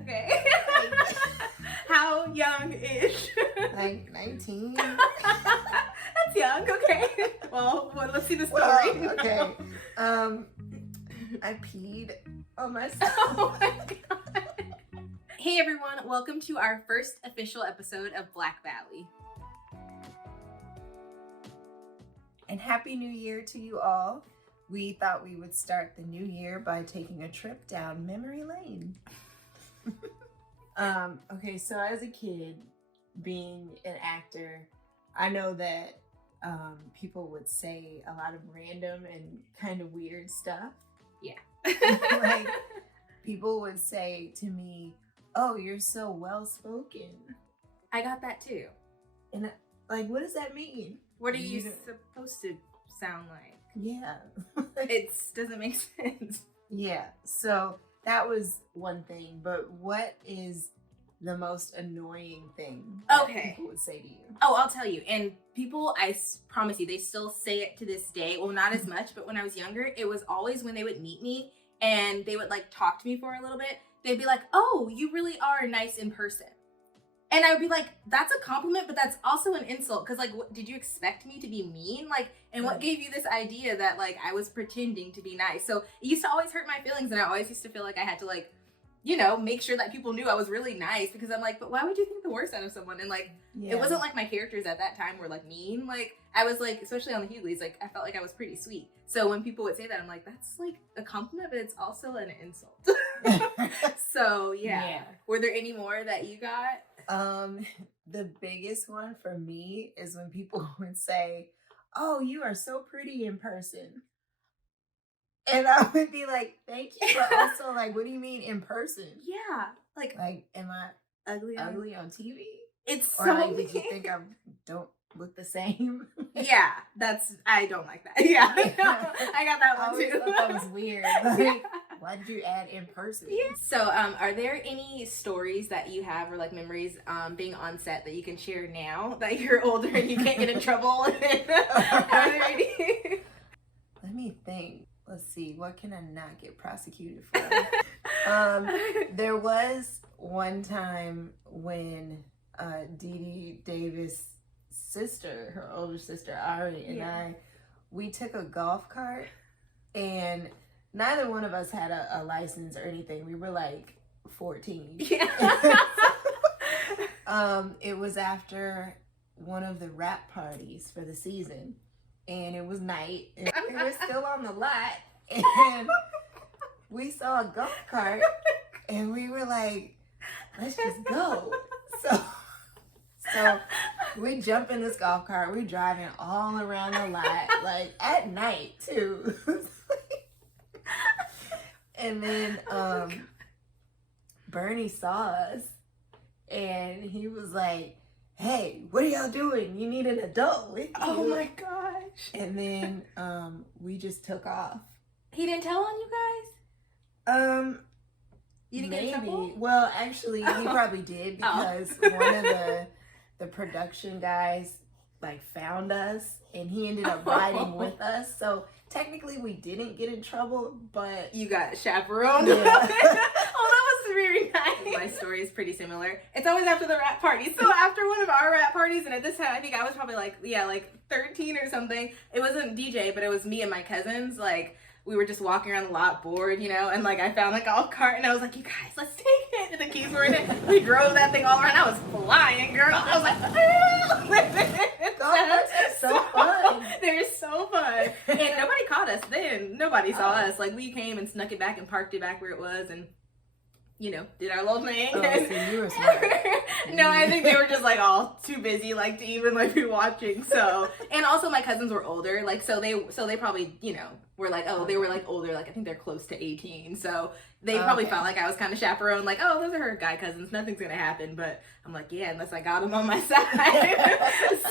Okay. How young is? Like 19. That's young. Okay. Well, let's see the story. Well, okay. I peed on myself. Oh my god. Hey everyone, welcome to our first official episode of Black Valley. And Happy New Year to you all. We thought we would start the new year by taking a trip down memory lane. Okay, so as a kid, being an actor, I know that people would say a lot of random and kind of weird stuff. Yeah. Like, people would say to me, "Oh, you're so well-spoken." I got that too. And like, what does that mean? What are you supposed to sound like? Yeah. It doesn't make sense. Yeah, so that was one thing, but what is the most annoying thing that people would say to you? Oh, I'll tell you. And people, I promise you, they still say it to this day. Well, not as much, but when I was younger, it was always when they would meet me and they would like talk to me for a little bit. They'd be like, "Oh, you really are nice in person." And I would be like, that's a compliment, but that's also an insult. Because, like, did you expect me to be mean? Like, and what gave you this idea that, like, I was pretending to be nice? So it used to always hurt my feelings. And I always used to feel like I had to, like, you know, make sure that people knew I was really nice. Because I'm like, but why would you think the worst out of someone? And, like, it wasn't like my characters at that time were, like, mean. Like, I was, like, especially on the Hughleys, like, I felt like I was pretty sweet. So when people would say that, I'm like, that's, like, a compliment, but it's also an insult. So, yeah. Were there any more that you got? The biggest one for me is when people would say, "Oh, you are so pretty in person." And I would be like, "Thank you," but also like, what do you mean in person? Yeah. Like am I ugly on TV? It's or so like, did you think I don't look the same? Yeah, I don't like that. Yeah. I got that one too. Thought that was weird. Like, why did you add in person? Yeah. So, are there any stories that you have or like memories being on set that you can share now that you're older and you can't get in trouble? Are there any? Let me think. Let's see. What can I not get prosecuted for? There was one time when Dee Dee Davis' sister, her older sister Ari, and we took a golf cart, and neither one of us had a license or anything. We were like 14. Yeah. It was after one of the rap parties for the season, and it was night, and we were still on the lot, and we saw a golf cart, and we were like, let's just go. So we jump in this golf cart, we're driving all around the lot, like at night too. And then Bernie saw us, and he was like, "Hey, what are y'all doing? You need an adult with you." Oh my gosh. And then we just took off. He didn't tell on you guys? You didn't get in trouble? Well, actually, he probably did, because one of the production guys like found us, and he ended up riding with us. So technically we didn't get in trouble, but you got chaperoned. Yeah. Oh, that was very nice. My story is pretty similar. It's always after the rap party. So after one of our rap parties, and at this time I think I was probably like 13 or something. It wasn't DJ, but it was me and my cousins. Like, we were just walking around the lot bored, you know, and like I found a golf cart, and I was like, "You guys, let's take it." And the keys were in it. We drove that thing all around. I was flying, girl. I was like, golf carts are so fun. They're so fun. And nobody caught us then. Nobody saw us. Like, we came and snuck it back and parked it back where it was, and you know, did our little thing. Oh, so you were smart. No, I think they were just like all too busy like to even like be watching. So, and also my cousins were older, like so they probably, you know, were like, oh, they were like older, like I think they're close to 18. So they probably felt like I was kind of chaperone, like, oh, those are her guy cousins, nothing's gonna happen. But I'm like, yeah, unless I got them on my side.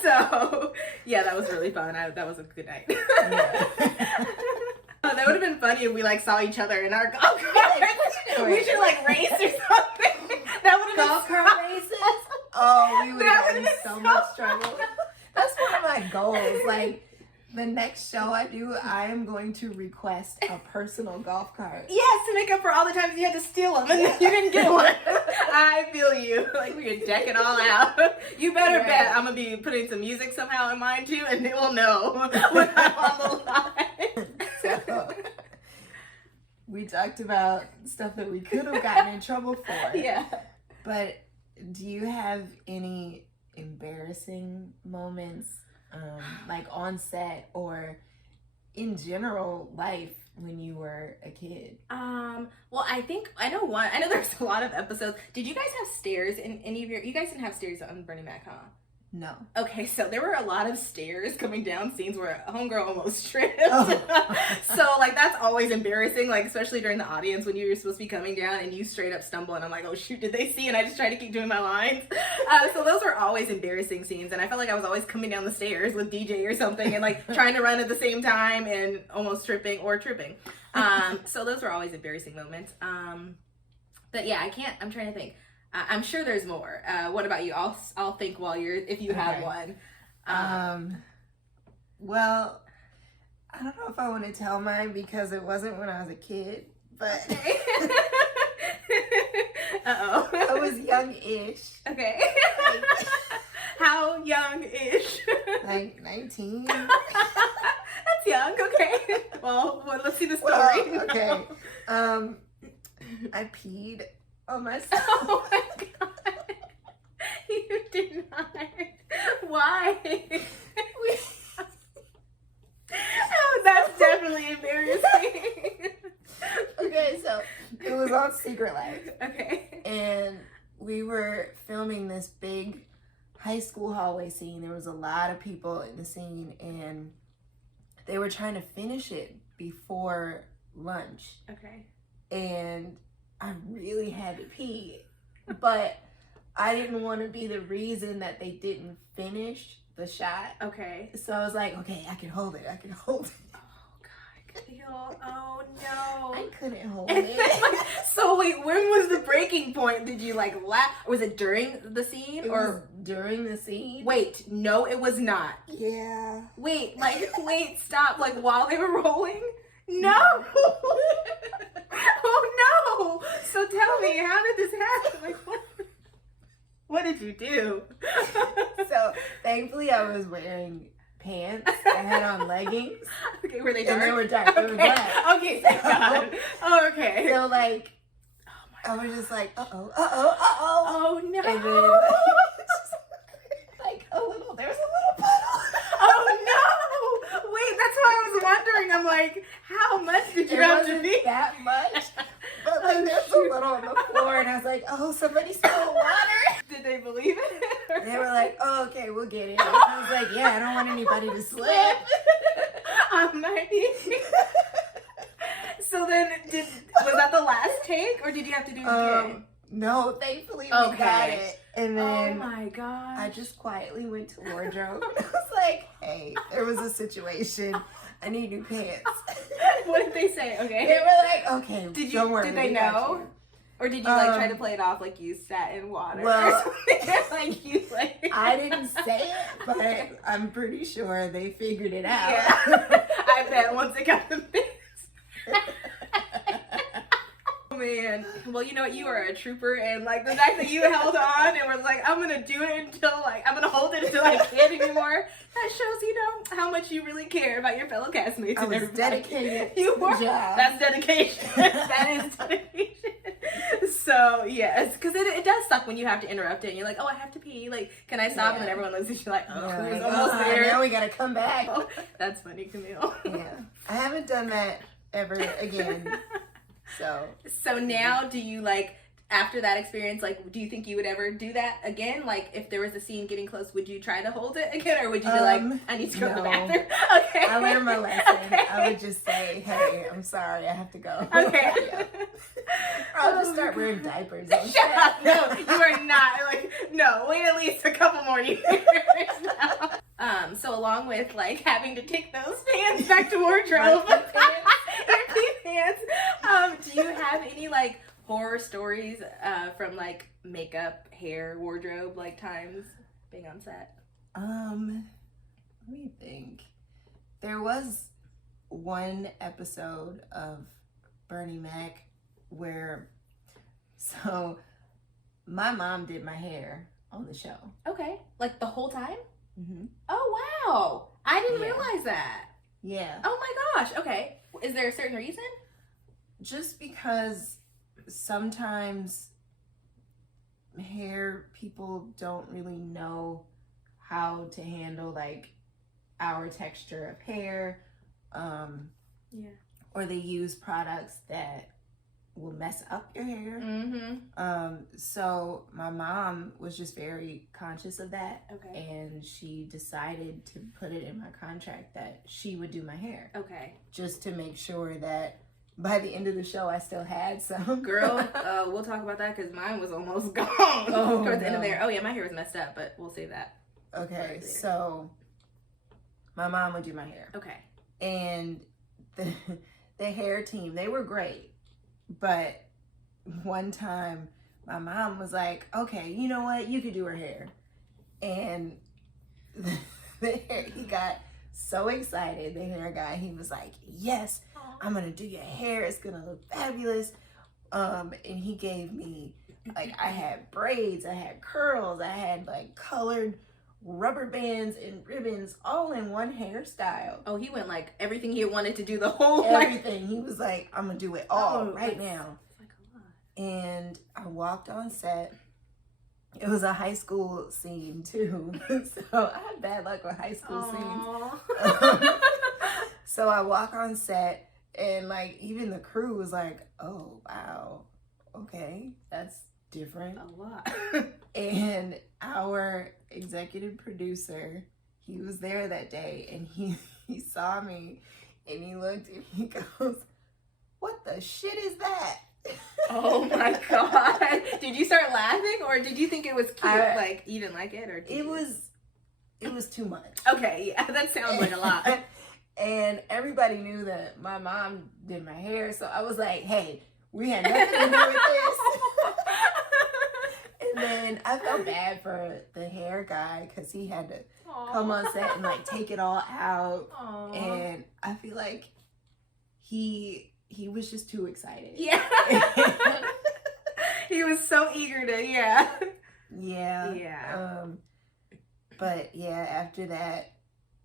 So yeah, that was really fun. That was a good night. Yeah. That would have been funny if we like saw each other in our golf cart. We should like race or something. That would have been golf cart races. Oh, we would have gotten so much trouble. That's one of my goals. Like, The next show I do, I am going to request a personal golf cart. Yes, to make up for all the times you had to steal them and you didn't get one. I feel you. Like, we could deck it all out. You better bet I'm going to be putting some music somehow in mine, too, and they will know when I'm on the line. So, we talked about stuff that we could have gotten in trouble for. Yeah. But do you have any embarrassing moments, like on set or in general life when you were a kid? Well, I know there's a lot of episodes. Did you guys have stairs in any of you guys didn't have stairs on Bernie Mac, huh? No. Okay, so there were a lot of stairs coming down scenes where a homegirl almost tripped. So, like, that's always embarrassing, like, especially during the audience when you're supposed to be coming down and you straight up stumble and I'm like, oh shoot, did they see? And I just try to keep doing my lines. So those are always embarrassing scenes, and I felt like I was always coming down the stairs with DJ or something and, like, trying to run at the same time and almost tripping. So those were always embarrassing moments. But yeah, I'm trying to think. I'm sure there's more. What about you? I'll think if you have one. Well, I don't know if I want to tell mine because it wasn't when I was a kid, but Uh-oh. I was young-ish. Okay. How young-ish? Like 19. That's young. Okay. Well, let's see the story. Well, okay. I peed on myself. Oh my god. You did not. Why? Oh, that's definitely embarrassing. Okay, so it was on Secret Life. Okay. And we were filming this big high school hallway scene. There was a lot of people in the scene, and they were trying to finish it before lunch. Okay. And I really had to pee, but I didn't want to be the reason that they didn't finish the shot. Okay. So I was like, okay, I can hold it. Oh god, Camille. Oh no. I couldn't hold it. So wait, when was the breaking point? Did you like laugh? Was it during the scene It was during the scene? Wait, no, it was not. Yeah. Wait, stop. Like while they were rolling? No. Oh no. So tell me, how did this happen? Like what did you do? So thankfully I was wearing pants. I had on leggings. Okay, were they dark? And they were dark. They were black. Okay, thank God. Oh, okay. So like, I was just like, Oh no. And then like there's a little puddle. Oh no. Wait, that's why I was wondering. I'm like, how much did you have to be? That much. But like there's a little on the floor, and I was like, oh, somebody spilled water. Did they believe it? They were like, oh, okay, we'll get it. And I was like, yeah, I don't want anybody to slip. I might be. So then, was that the last take, or did you have to do it again? No, thankfully we got it. And then oh my god, I just quietly went to wardrobe. I was like, hey, there was a situation. I need new pants. What did they say? Okay. They were like, okay, don't worry. Did they know? Or did you like try to play it off like you sat in water? Well, like you like. I didn't say it, but I'm pretty sure they figured it out. Yeah. I bet once it got the fix. Oh man. Well, you know what? You are a trooper, and like the fact that you held on and was like, I'm gonna do it until like I'm gonna hold it until I can't anymore. That shows, you know, how much you really care about your fellow castmates. I and was everybody. dedicated. You to were. the job. That's dedication. That is dedication. So yes, because it does suck when you have to interrupt it and you're like, oh, I have to pee. Like, can I stop? Yeah. And then everyone looks at you like, oh, Yeah, it's like, almost there. Now we gotta come back. Oh, that's funny, Camille. Yeah, I haven't done that ever again. So now, do you like after that experience? Like, do you think you would ever do that again? Like, if there was a scene getting close, would you try to hold it again, or would you be like, I need to go to the no. bathroom? Okay, I learned my lesson. Okay. I would just say, hey, I'm sorry, I have to go. Okay. Yeah. Or I'll just start wearing diapers. And Shut up! No, you are not. Like, no, wait at least a couple more years now. So along with like having to take those pants back to wardrobe, your pee pants, do you have any like horror stories from like makeup, hair, wardrobe like times being on set? Let me think. There was one episode of Bernie Mac where, so my mom did my hair on the show. Okay. Like the whole time? Mm-hmm. Oh, wow. I didn't realize that. Yeah. Oh my gosh. Okay. Is there a certain reason? Just because sometimes hair people don't really know how to handle like our texture of hair, Yeah. or they use products that will mess up your hair. Mm-hmm. So my mom was just very conscious of that. Okay. And she decided to put it in my contract that she would do my hair. Okay. Just to make sure that by the end of the show I still had some. Girl, we'll talk about that because mine was almost gone towards the end of there. Oh yeah, my hair was messed up, but we'll save that. Okay, so my mom would do my hair. Okay. And the hair team, they were great. But one time my mom was like, okay, you know what? You could do her hair. And he got so excited, the hair guy. He was like, yes, I'm going to do your hair. It's going to look fabulous. And he gave me, like, I had braids, I had curls, I had, like, colored rubber bands and ribbons all in one hairstyle. Oh, he went like everything he wanted to do the whole everything. He was like, I'm gonna do it all right now. Like a lot. And I walked on set. It was a high school scene too. So I had bad luck with high school scenes. So I walk on set and like even the crew was like, oh wow, okay, that's different. A lot. And our executive producer, he was there that day and he saw me and he looked and he goes, what the shit is that? Oh my god. Did you start laughing or did you think it was cute? Like you didn't like it or it was too much. Okay, yeah, that sounds like a lot. And everybody knew that my mom did my hair, so I was like, hey, we had nothing to do with this. And then I felt bad for the hair guy because he had to come on set and like take it all out. Aww. And I feel like he was just too excited. Yeah. He was so eager to, yeah. Yeah. But yeah, after that,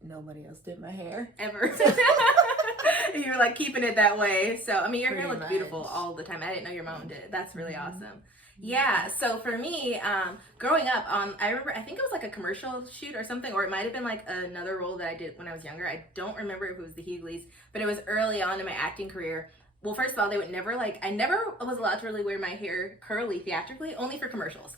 nobody else did my hair. Ever. You were like keeping it that way. So, I mean, your hair looked beautiful all the time. I didn't know your mom did. That's really awesome. Yeah, so for me, growing up, I remember, I think it was like a commercial shoot or something, or it might have been like another role that I did when I was younger. I don't remember if it was the Hughleys, but it was early on in my acting career. Well, first of all, they would never I never was allowed to really wear my hair curly theatrically, only for commercials.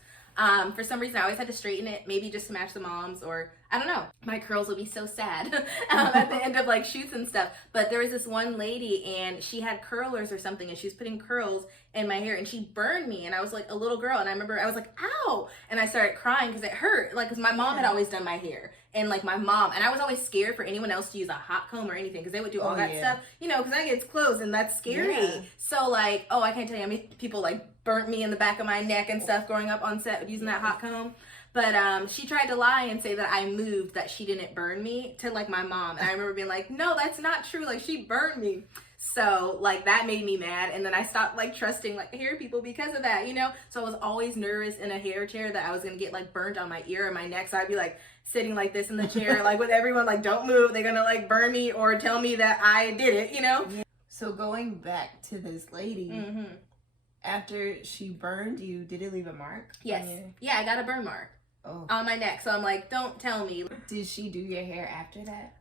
For some reason, I always had to straighten it, maybe just to match the moms, or I don't know. My curls would be so sad at the end of like shoots and stuff. But there was this one lady, and she had curlers or something, and she was putting curls in my hair, and she burned me, and I was like a little girl, and I remember I was like, ow, and I started crying because it hurt, like because my mom had always done my hair, and like my mom, and I was always scared for anyone else to use a hot comb or anything because they would do all that stuff, you know, because that gets closed, and that's scary. Yeah. So like, oh, I can't tell you how many people like burnt me in the back of my neck and stuff growing up on set using that hot comb. But she tried to lie and say that I moved, that she didn't burn me, to like my mom. And I remember being like, no, that's not true. Like she burned me. So like that made me mad. And then I stopped like trusting like hair people because of that, you know? So I was always nervous in a hair chair that I was going to get like burnt on my ear or my neck. So I'd be like sitting like this in the chair, like with everyone like, don't move. They're going to like burn me or tell me that I did it, you know? So going back to this lady, after she burned you, did it leave a mark? Yes. Yeah, I got a burn mark. Oh. On my neck. So I'm like, don't tell me. Did she do your hair after that?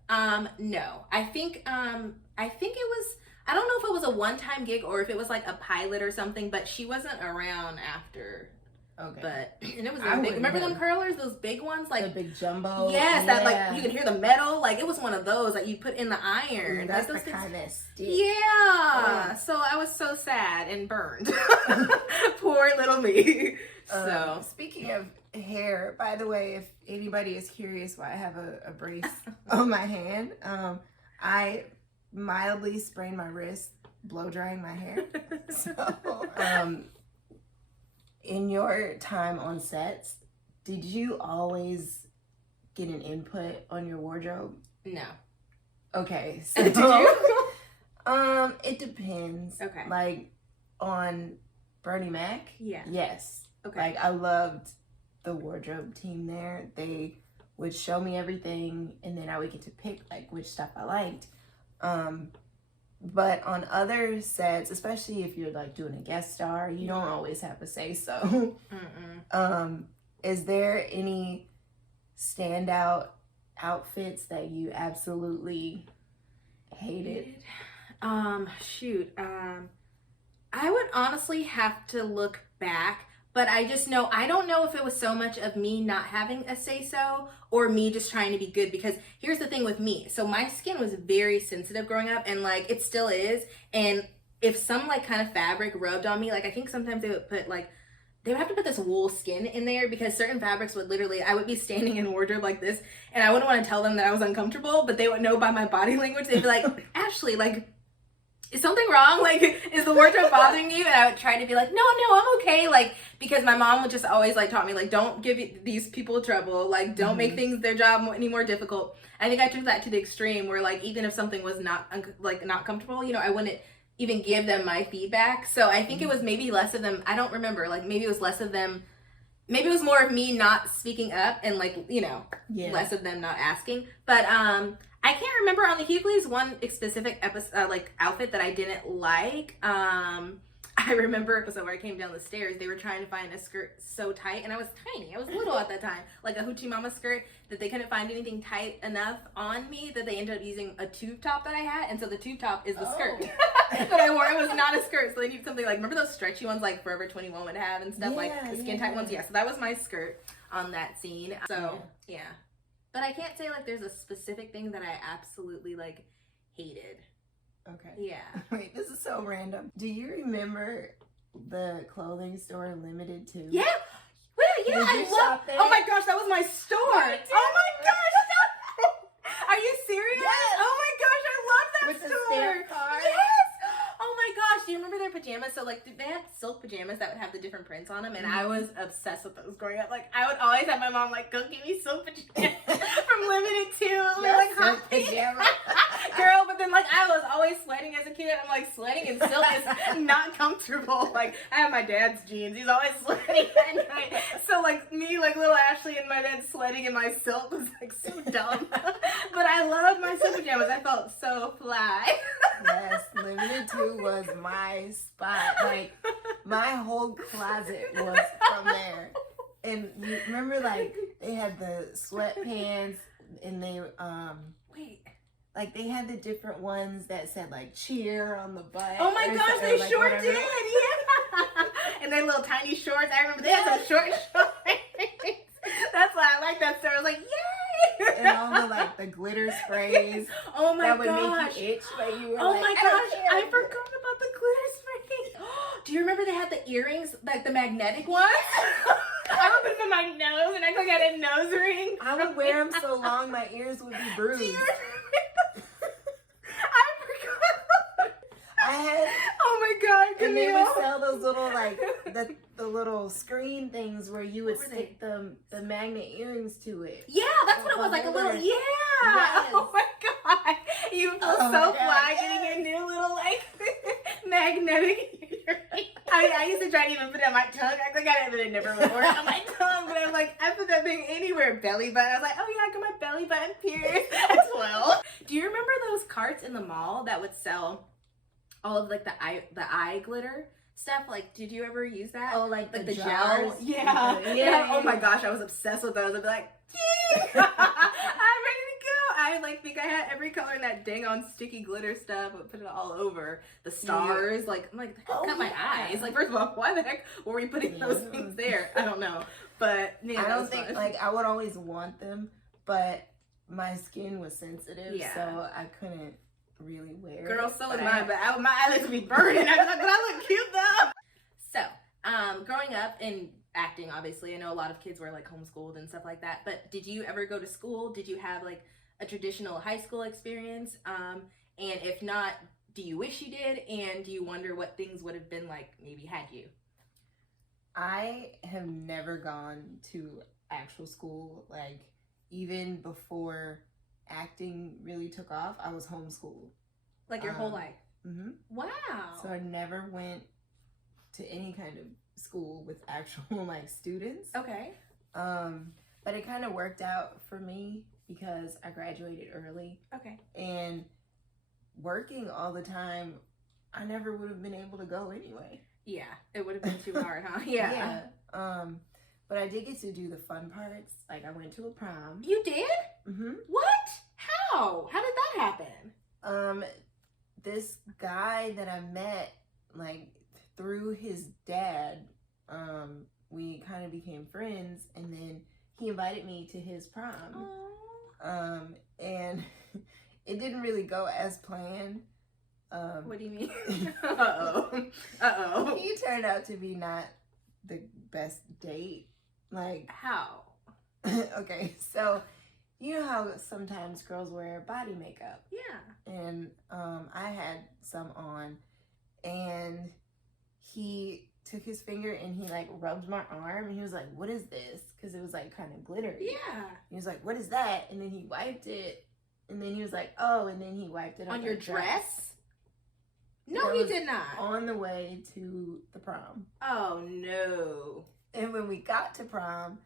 No. I think it was, I don't know if it was a one-time gig or if it was like a pilot or something, but she wasn't around after. Okay. But, and it was a big, remember them curlers, those big ones? Like the big jumbo? Yes, that like, you could hear the metal. Like it was one of those that you put in the iron. Ooh, that's like, the kind that stick. Yeah. So I was so sad and burned. Poor little me. So speaking of hair, by the way, if anybody is curious why I have a brace on my hand, I mildly sprained my wrist blow drying my hair. So in your time on sets, did you always get an input on your wardrobe? No. Okay, so Did you? It depends. Okay. Like on Bernie Mac. Yeah. Yes. Okay. Like I loved the wardrobe team there. They would show me everything, and then I would get to pick like which stuff I liked. But on other sets, especially if you're like doing a guest star, you don't always have a say so. Is there any standout outfits that you absolutely hated? Shoot. I would honestly have to look back, but I just know, I don't know if it was so much of me not having a say-so or me just trying to be good, because here's the thing with me. So my skin was very sensitive growing up, and like it still is. And if some like kind of fabric rubbed on me, like I think sometimes they would put like, they would have to put this wool skin in there, because certain fabrics would literally, I would be standing in wardrobe like this and I wouldn't want to tell them that I was uncomfortable, but they would know by my body language. They'd be like, Ashley, like, is something wrong? Like, is the wardrobe bothering you? And I would try to be like, no, I'm okay. Like, because my mom would just always like taught me, like, don't give these people trouble. Like, don't make things, their job any more difficult. I think I took that to the extreme where like, even if something was not comfortable, you know, I wouldn't even give them my feedback. So I think it was maybe less of them. I don't remember. Like, maybe it was less of them. Maybe it was more of me not speaking up and like, you know, less of them not asking. But I can't remember on the Hughleys one specific episode, like outfit that I didn't like. I remember episode where I came down the stairs. They were trying to find a skirt so tight, and I was tiny. I was little at that time, like a hoochie mama skirt, that they couldn't find anything tight enough on me, that they ended up using a tube top that I had, and so the tube top is the skirt that I wore. It was not a skirt, so they needed something like, remember those stretchy ones like Forever 21 would have and stuff, like the skin tight ones? Yeah, so that was my skirt on that scene. So yeah. But I can't say like there's a specific thing that I absolutely like hated. Okay. Yeah. Wait, this is so random. Do you remember the clothing store Limited Too? Yeah. Well, yeah, I love. Oh my gosh, that was my store. Oh my gosh. Are you serious? Yes. Oh my gosh, I love that With store. the stamp card. Yes. Oh my gosh, do you remember their pajamas? So like they had silk pajamas that would have the different prints on them, and I was obsessed with those growing up. Like I would always have my mom like, go get me silk pajamas from Limited Too. Like hot pajamas. Girl, but then like I was always sweating as a kid. I'm like, sweating in silk is not comfortable. Like I have my dad's jeans. He's always sweating at night. So like me, like little Ashley and my dad sweating in my silk was like so dumb. But I loved my silk pajamas. I felt so fly. Yes, Limited Too was my spot. Like my whole closet was from there. And you remember like they had the sweatpants, and they Wait. like they had the different ones that said like cheer on the butt. Oh my gosh, they like, sure whatever. did. Yeah. And their little tiny shorts. I remember they had some short shorts. That's why I like that store. I was like, yay! And all the like the glitter sprays. Oh my that would gosh. make you itch, but you were Oh like, my gosh, I forgot about the glitter spray. Do you remember they had the earrings, like the magnetic ones? I would put them in my nose and I could get a nose ring. I would wear them so long my ears would be bruised. Do you remember? I forgot. I had, oh my god, and they Camille. would sell those little like the little screen things where you would What were stick the magnet earrings to it. Yeah, that's what it was, like a little, yeah. Yes. Oh my god. You feel Oh so my God, fly yes. getting your new little like magnetic earring. I used to try to even put it on my tongue. I think I it never would work on my tongue, but I was like, I put that thing anywhere, belly button. I was like, oh yeah, I got my belly button pierced as well. Do you remember those carts in the mall that would sell all of like the eye glitter stuff? Like, did you ever use that? Oh, like the gel? jars? Yeah. Yeah. Oh my gosh, I was obsessed with those. I'd be like, I'm ready to go. I like think I had every color in that dang on sticky glitter stuff. I would put it all over the stars. Like, I'm like, that cut my eyes. Like, first of all, why the heck were we putting those things there? I don't know. But yeah, I don't think like I would always want them, but my skin was sensitive, so I couldn't really wear it. Girl, so was mine, but my eyelids would be burning. I was like, but I look cute though. So, growing up in acting, obviously, I know a lot of kids were like homeschooled and stuff like that, but did you ever go to school? Did you have like a traditional high school experience? And if not, do you wish you did? And do you wonder what things would have been like maybe had you? I have never gone to actual school, like even before acting really took off, I was homeschooled. Like your whole life? Mm-hmm. Wow. So I never went to any kind of school with actual like students. Okay. But it kind of worked out for me because I graduated early. Okay. And working all the time, I never would have been able to go anyway. Yeah, it would have been too hard, huh? Yeah. But I did get to do the fun parts. Like I went to a prom. You did? Mm-hmm. What? How? How did that happen? This guy that I met, like through his dad, we kind of became friends, and then he invited me to his prom. Aww. And it didn't really go as planned. What do you mean? Uh-oh. He turned out to be not the best date. Like, how? Okay, so you know how sometimes girls wear body makeup? Yeah. And I had some on, and he took his finger and he like rubbed my arm, and he was like, "What is this?" Because it was like kind of glittery. Yeah. He was like, "What is that?" And then he wiped it, and then he was like, "Oh," and then he wiped it on your dress. No, That he was did not. On the way to the prom. Oh no. And when we got to prom,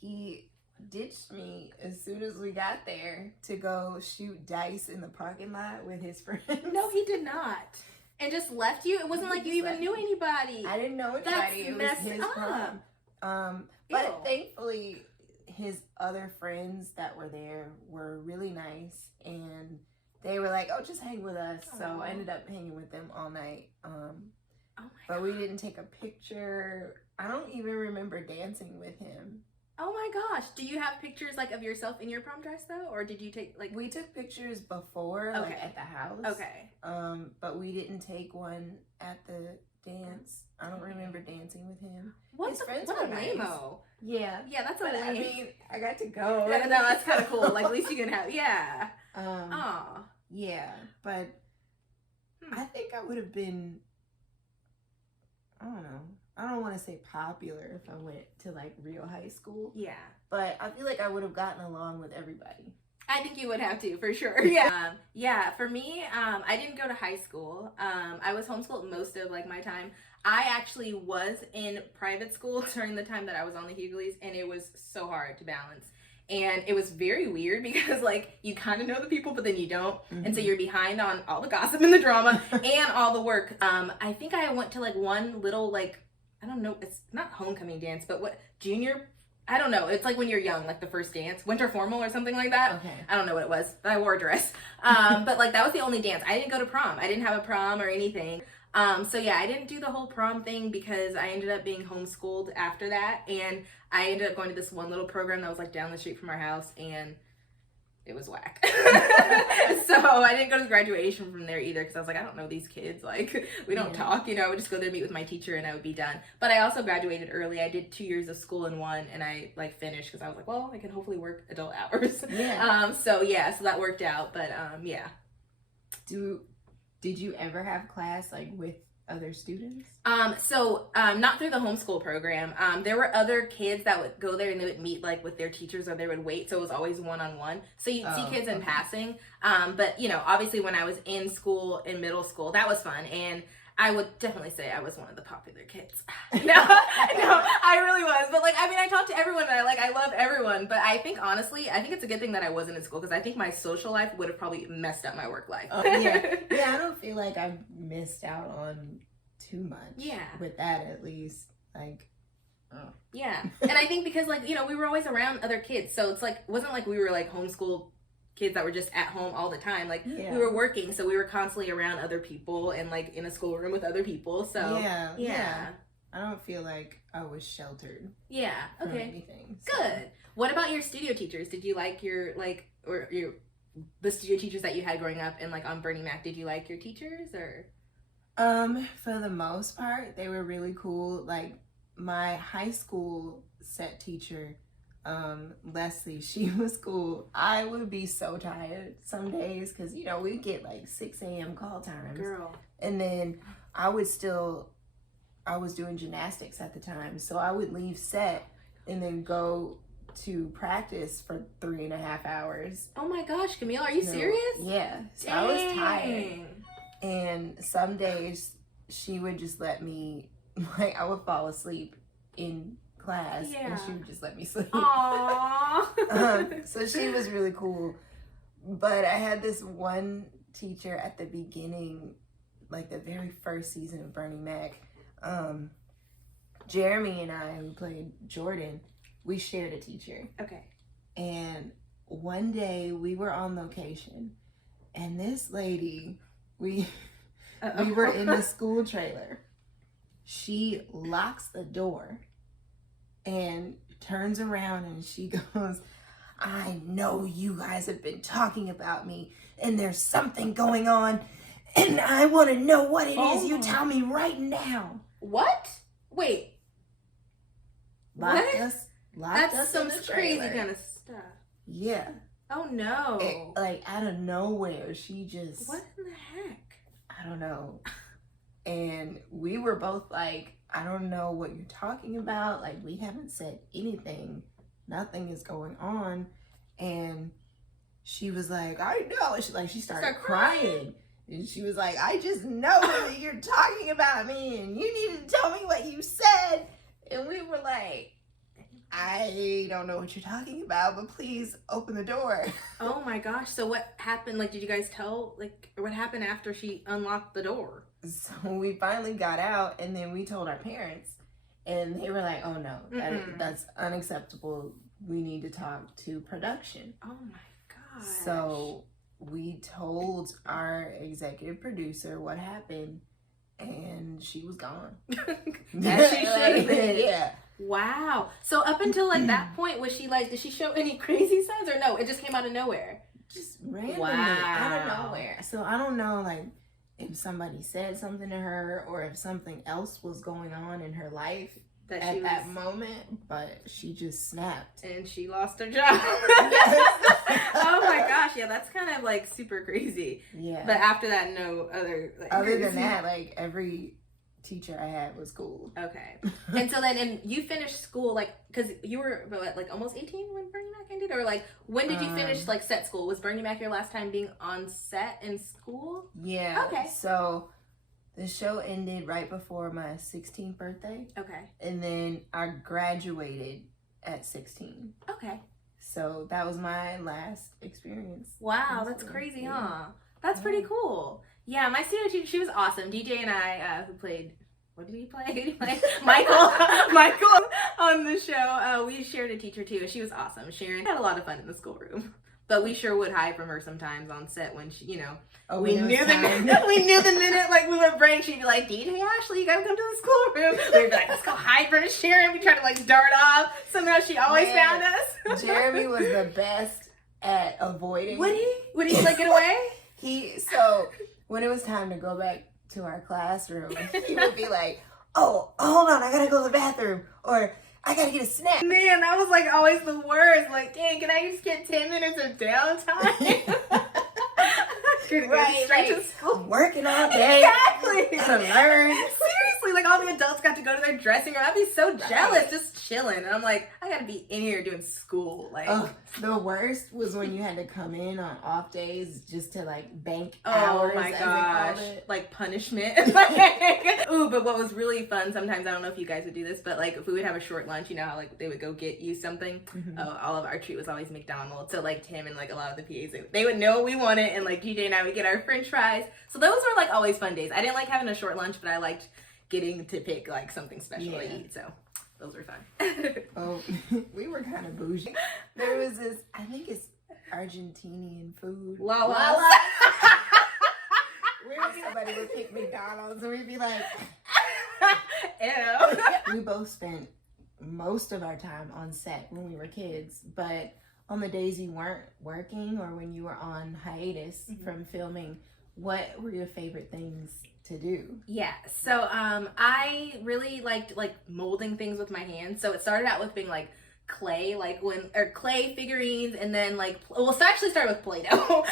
he ditched me as soon as we got there to go shoot dice in the parking lot with his friends. No, he did not. And just left you? It wasn't like you even knew anybody. I didn't know anybody. It was his prom. But thankfully, his other friends that were there were really nice, and they were like, "Oh, just hang with us." Aww. So I ended up hanging with them all night. But we didn't take a picture. I don't even remember dancing with him. Oh my gosh. Do you have pictures like of yourself in your prom dress though? Or did you take like... We took pictures before, okay. like at the house. Okay. But we didn't take one at the dance. I don't remember dancing with him. What a lame-o. Yeah. Yeah, that's a lame. I mean, I got to go. Yeah, no, that's kind of cool. Like at least you can have, yeah. Aw. Yeah, but I think I would have been, I don't know. I don't want to say popular if I went to like real high school. Yeah. But I feel like I would have gotten along with everybody. I think you would have to, for sure. Yeah. Yeah, for me, I didn't go to high school. I was homeschooled most of like my time. I actually was in private school during the time that I was on the Hughleys, and it was so hard to balance. And it was very weird because like you kind of know the people, but then you don't. Mm-hmm. And so you're behind on all the gossip and the drama and all the work. I think I went to like one little like, I don't know, it's not homecoming dance, but what, junior, I don't know. It's like when you're young, like the first dance, winter formal or something like that. Okay. I don't know what it was, but I wore a dress. But like that was the only dance. I didn't go to prom. I didn't have a prom or anything. So yeah, I didn't do the whole prom thing because I ended up being homeschooled after that. And I ended up going to this one little program that was like down the street from our house, and it was whack. So I didn't go to the graduation from there either because I was like, I don't know these kids. Like, we don't talk, you know. I would just go there, meet with my teacher, and I would be done. But I also graduated early. I did 2 years of school in one, and I like finished because I was like, well, I can hopefully work adult hours. Yeah. So that worked out. But yeah. Did you ever have class like with other students? Not through the homeschool program. There were other kids that would go there and they would meet like with their teachers, or they would wait. So it was always one-on-one. So you'd see kids in passing. But you know, obviously when I was in school, in middle school, that was fun. And I would definitely say I was one of the popular kids. No, I really was. But like, I mean, I talked to everyone, and I love everyone. But I think honestly, it's a good thing that I wasn't in school, because I think my social life would have probably messed up my work life. Yeah, I don't feel like I've missed out on too much. Yeah. With that, at least, like. Oh. Yeah, and I think because like, you know, we were always around other kids, so it's like, it wasn't like we were like homeschooled kids that were just at home all the time. Like we were working, so we were constantly around other people and like in a schoolroom with other people. So yeah. I don't feel like I was sheltered. Yeah. From Okay. anything. So. Good. What about your studio teachers? Did you like the studio teachers that you had growing up and like on Bernie Mac? Did you like your teachers or? For the most part, they were really cool. Like my high school set teacher, Leslie, she was cool. I would be so tired some days because, you know, we get like 6 a.m. call times. Girl. And then I was doing gymnastics at the time. So I would leave set and then go to practice for 3.5 hours. Oh my gosh, Camille, are you No, serious? Yeah. So Dang. I was tired. And some days she would just let me, like, I would fall asleep in class and she would just let me sleep. Aww. So she was really cool. But I had this one teacher at the beginning, like the very first season of Bernie Mac. Jeremy and I, who played Jordan, we shared a teacher. Okay. And one day we were on location, and this lady, we were in the school trailer. She locks the door and turns around and she goes, I know you guys have been talking about me and there's something going on and I want to know what it is. You tell me right now. What? Wait. Locked us That's some in the crazy trailer. kind of stuff. Yeah. Oh no. Like out of nowhere, she just, What in the heck? I don't know. And we were both like, I don't know what you're talking about. Like, we haven't said anything. Nothing is going on. And she was like, I know. She started crying. And she was like, I just know that you're talking about me and you need to tell me what you said. And we were like, I don't know what you're talking about, but please open the door. Oh my gosh. So what happened? Like, did you guys tell, like, or what happened after she unlocked the door? So we finally got out and then we told our parents and they were like, oh no, that's unacceptable. We need to talk to production. Oh my gosh. So we told our executive producer what happened and she was gone. As she should have. Yeah. Wow. So up until like that point, was she like, did she show any crazy signs or no? It just came out of nowhere. Just randomly out of nowhere. So I don't know, like, if somebody said something to her or if something else was going on in her life at that moment, but she just snapped. And she lost her job. Oh my gosh, yeah, that's kind of like super crazy. Yeah. But after that, no other... Like, other than that, like, every teacher I had was cool. Okay. And so then, and you finished school, like, because you were, what, like, almost 18 when Bernie Mac ended? Or, like, when did you finish, like, set school? Was Bernie Mac your last time being on set in school? Yeah. Okay. So, the show ended right before my 16th birthday. Okay. And then I graduated at 16. Okay. So, that was my last experience. Wow, that's crazy, huh? That's pretty cool. Yeah, my studio teacher, she was awesome. DJ and I, who played, what did he play? Who did he play? Michael on the show. We shared a teacher too. She was awesome. Sharon had a lot of fun in the schoolroom. But we sure would hide from her sometimes on set when she, you know, we knew the minute like we would break, she'd be like, DJ Ashley, you gotta come to the schoolroom. We'd be like, let's go hide from Sharon. We tried to like dart off. Somehow she always found us. Jeremy was the best at avoiding. Would he? Would he like get away? So when it was time to go back to our classroom, he would be like, oh, hold on, I gotta go to the bathroom, or I gotta get a snack. Man, that was like always the worst. Like, dang, can I just get 10 minutes of downtime? Right, straight like, to school. I'm working all day. Exactly. Gotta learn. Seriously, like all the adults got to go to their dressing room. I'd be so jealous, just chilling. And I'm like, I gotta be in here doing school. Like, the worst was when you had to come in on off days just to like bank hours. Oh my as gosh, they called it. like punishment. Ooh, but what was really fun sometimes, I don't know if you guys would do this, but like if we would have a short lunch, you know how like they would go get you something. All of our treat was always McDonald's. So like Tim and like a lot of the PAs, they would know what we wanted, and like DJ and I would get our French fries. So those were like always fun days. I didn't like having a short lunch, but I liked getting to pick like something special to eat. So those were fun. We were kind of bougie. There was this, I think it's Argentinian food. Lala. Somebody would pick McDonald's and we'd be like, ew. We both spent most of our time on set when we were kids, but on the days you weren't working or when you were on hiatus from filming, what were your favorite things to do? Yeah, so I really liked like molding things with my hands. So it started out with being like clay, like clay figurines, and then like, well, so I actually started with Play-Doh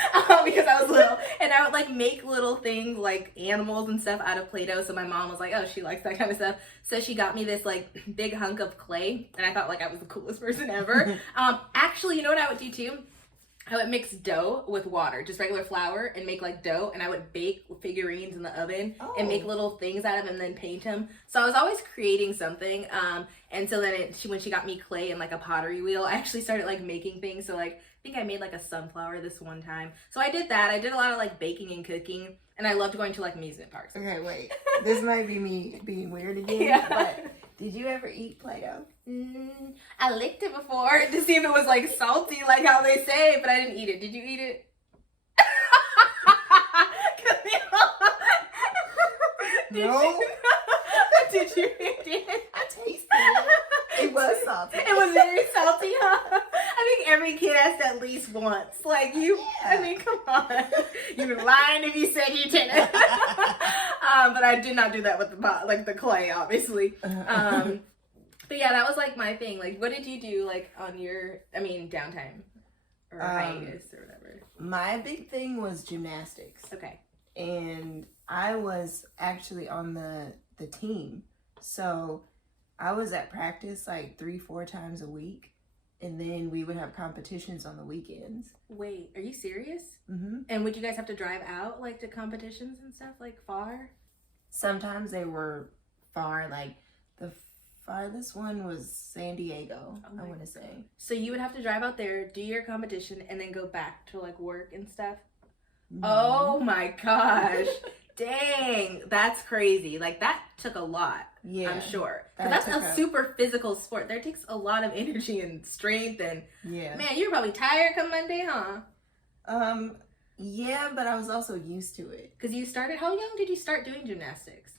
because I was little, and I would like make little things like animals and stuff out of Play-Doh. So my mom was like, oh, she likes that kind of stuff. So she got me this like big hunk of clay, and I thought like I was the coolest person ever. Actually, you know what I would do too? I would mix dough with water, just regular flour, and make like dough, and I would bake figurines in the oven and make little things out of them and then paint them. So I was always creating something. And so then when she got me clay and like a pottery wheel, I actually started like making things. So like, I think I made like a sunflower this one time. So I did that. I did a lot of like baking and cooking, and I loved going to like amusement parks. Okay, wait. This might be me being weird again, Yeah. but did you ever eat Play-Doh? I licked it before to see if it was like salty, like how they say, but I didn't eat it. Did you eat it? No. Did you eat it? I tasted it. It was salty. It was very salty, huh? I think every kid has to at least once. Like you, Yeah. I mean, come on. You'd be lying if you said you didn't. But I did not do that with the clay, obviously. But yeah, that was like my thing. Like, what did you do like on your, downtime or hiatus or whatever? My big thing was gymnastics. Okay. And I was actually on the team. So I was at practice like 3-4 times a week. And then we would have competitions on the weekends. Wait, are you serious? Mm-hmm. And would you guys have to drive out like to competitions and stuff, like far? Sometimes they were far, like the farthest one was San Diego, I want to say. So you would have to drive out there, do your competition, and then go back to like work and stuff? Mm-hmm. Oh my gosh. Dang, that's crazy. Like that took a lot, Yeah, I'm sure. Because that's a super physical sport. That takes a lot of energy and strength, and yeah. man, you're probably tired come Monday, huh? Yeah, but I was also used to it. Because you started, how young did you start doing gymnastics?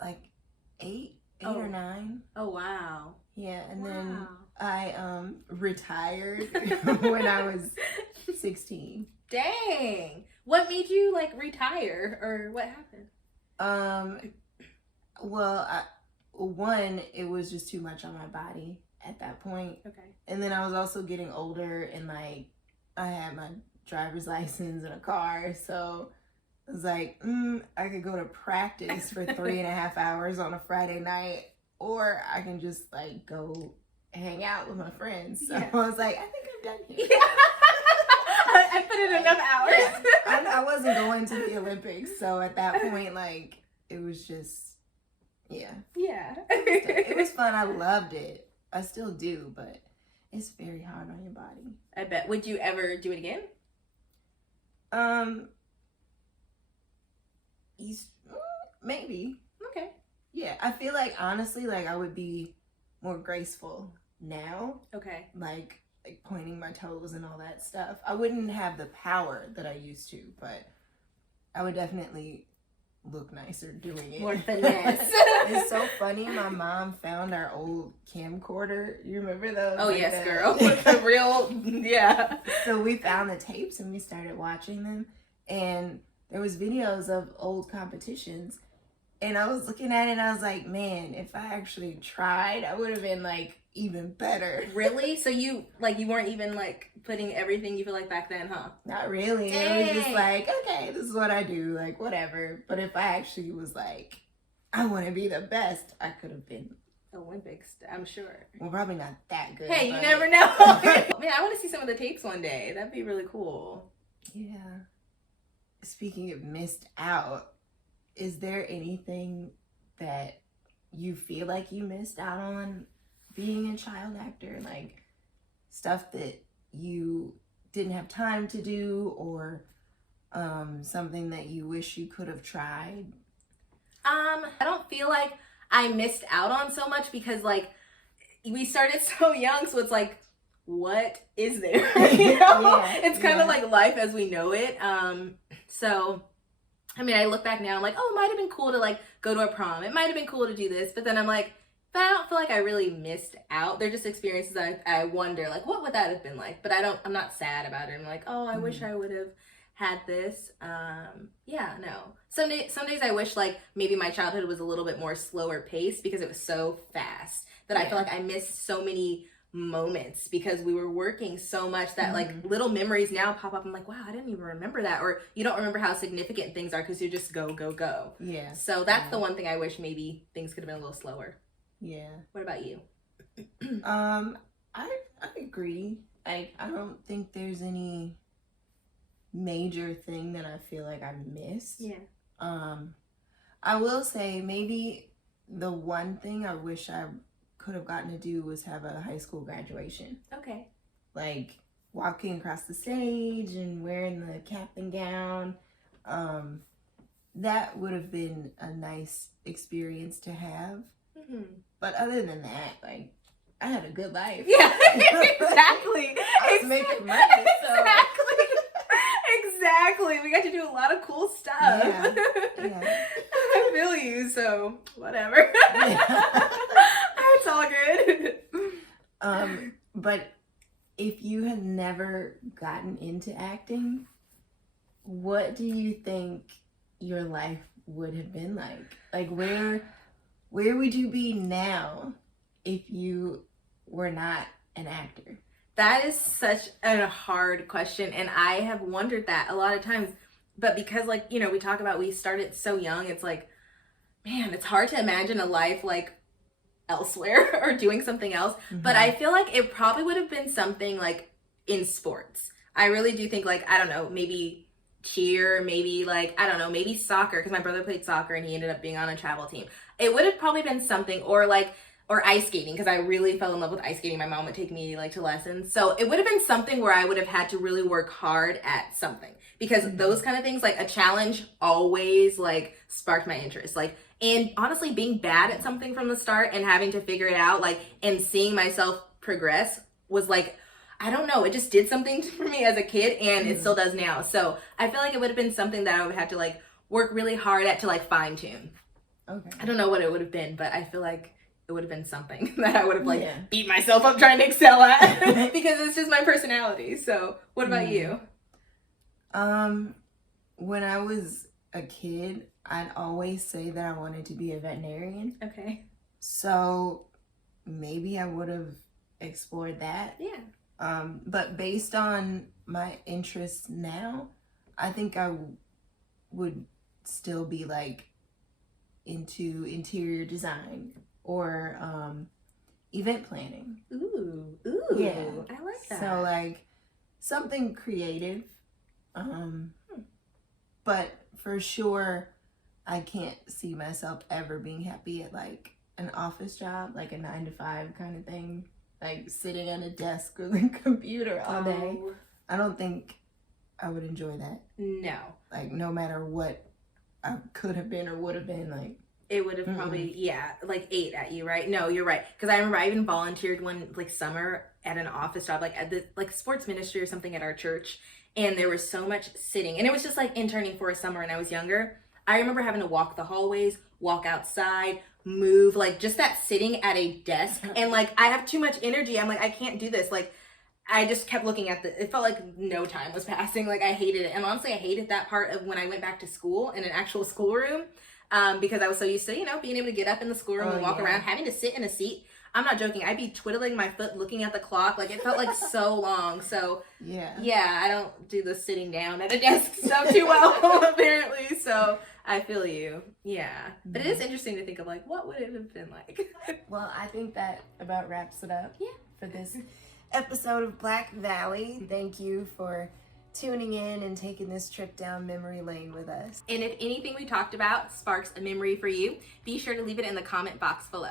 Like 8 or 9. Oh, wow. Yeah, and then I retired when I was 16. Dang. What made you like retire, or what happened? Well, one, it was just too much on my body at that point. Okay. And then I was also getting older, and like I had my driver's license and a car, so I was like, I could go to practice for 3.5 hours on a Friday night, or I can just like go hang out with my friends. So I was like, I think I'm done here. Yeah. I put in enough hours. I wasn't going to the Olympics, so at that point, like, it was just, yeah. It was fun. I loved it. I still do, but it's very hard on your body. I bet. Would you ever do it again? Maybe. Okay. Yeah, I feel like, honestly, like, I would be more graceful now. Okay. Like pointing my toes and all that stuff. I wouldn't have the power that I used to, but I would definitely look nicer doing it. More finesse. It's so funny. My mom found our old camcorder. You remember those? Oh, like yes, girl. With the real, yeah. So we found the tapes and we started watching them. And there was videos of old competitions. And I was looking at it and I was like, man, if I actually tried, I would have been like even better. Really? So you weren't even like putting everything you feel like back then, huh? Not really. Dang. It was just like, okay, this is what I do, like whatever. But if I actually was like, I want to be the best, I could have been. Olympics, I'm sure. Well, probably not that good. Hey, you but... never know. Man, I want to see some of the tapes one day. That'd be really cool. Yeah. Speaking of missed out, is there anything that you feel like you missed out on being a child actor? Like stuff that you didn't have time to do, or something that you wish you could have tried? I don't feel like I missed out on so much because like we started so young, so it's like, what is there? You know? It's kind of like life as we know it. So I mean, I look back now, I'm like, oh, it might have been cool to like go to a prom. It might have been cool to do this. But then I'm like, but I don't feel like I really missed out. They're just experiences I wonder, like, what would that have been like? But I'm not sad about it. I'm like, oh, I wish I would have had this. Yeah, no. Some days I wish like maybe my childhood was a little bit more slower paced because it was so fast that I feel like I missed so many moments because we were working so much that like little memories now pop up. I'm like, wow, I didn't even remember that. Or you don't remember how significant things are because you just go, go, go. Yeah. So that's the one thing I wish maybe things could have been a little slower. Yeah. What about you? I agree. I don't think there's any major thing that I feel like I missed. Yeah. I will say maybe the one thing I wish I could have gotten to do was have a high school graduation. Okay. Like walking across the stage and wearing the cap and gown. That would have been a nice experience to have. Mm-hmm. But other than that, like, I had a good life. Yeah, exactly. I was making money, so. Exactly. Exactly. We got to do a lot of cool stuff. Yeah. I feel you, so whatever. Yeah. It's all good. But if you had never gotten into acting, what do you think your life would have been like? Like, where would you be now if you were not an actor? That is such a hard question, and I have wondered that a lot of times. But because, like, you know, we talk about we started so young, it's like, man, it's hard to imagine a life like elsewhere or doing something else. Mm-hmm. But I feel like it probably would have been something like in sports. I really do think, like, I don't know, maybe cheer, maybe like, I don't know, maybe soccer, because my brother played soccer and he ended up being on a travel team. It would have probably been something, or ice skating, because I really fell in love with ice skating. My mom would take me like to lessons. So it would have been something where I would have had to really work hard at something, because those kind of things, like a challenge always like sparked my interest. Like, and honestly, being bad at something from the start and having to figure it out, like, and seeing myself progress was like, I don't know, it just did something for me as a kid, and it still does now. So I feel like it would have been something that I would have to like work really hard at to like fine tune. Okay. I don't know what it would have been, but I feel like it would have been something that I would have like beat myself up trying to excel at because it's just my personality. So what about you? When I was a kid, I'd always say that I wanted to be a veterinarian. Okay. So maybe I would have explored that. Yeah. But based on my interests now, I think I would still be like into interior design or event planning. Ooh, yeah, I like that. So like something creative, but for sure I can't see myself ever being happy at like an office job, like a 9-to-5 kind of thing, like sitting at a desk with a computer all day. I don't think I would enjoy that. No. Like, no matter what I could have been or would have been, like, it would have probably, like ate at you, right? No, you're right. Because I remember I even volunteered one like summer at an office job, like at the like sports ministry or something at our church. And there was so much sitting. And it was just like interning for a summer and I was younger. I remember having to walk the hallways, walk outside, move, like just that sitting at a desk. And like, I have too much energy. I'm like, I can't do this. Like, I just kept looking at it felt like no time was passing. Like, I hated it. And honestly, I hated that part of when I went back to school in an actual schoolroom. Because I was so used to, you know, being able to get up in the schoolroom and walk around, having to sit in a seat. I'm not joking. I'd be twiddling my foot, looking at the clock. Like, it felt like so long. So, yeah, I don't do the sitting down at a desk stuff too well, apparently. So, I feel you. Yeah. But it is interesting to think of, like, what would it have been like? Well, I think that about wraps it up for this episode of Black Valley. Thank you for tuning in and taking this trip down memory lane with us. And if anything we talked about sparks a memory for you, be sure to leave it in the comment box below.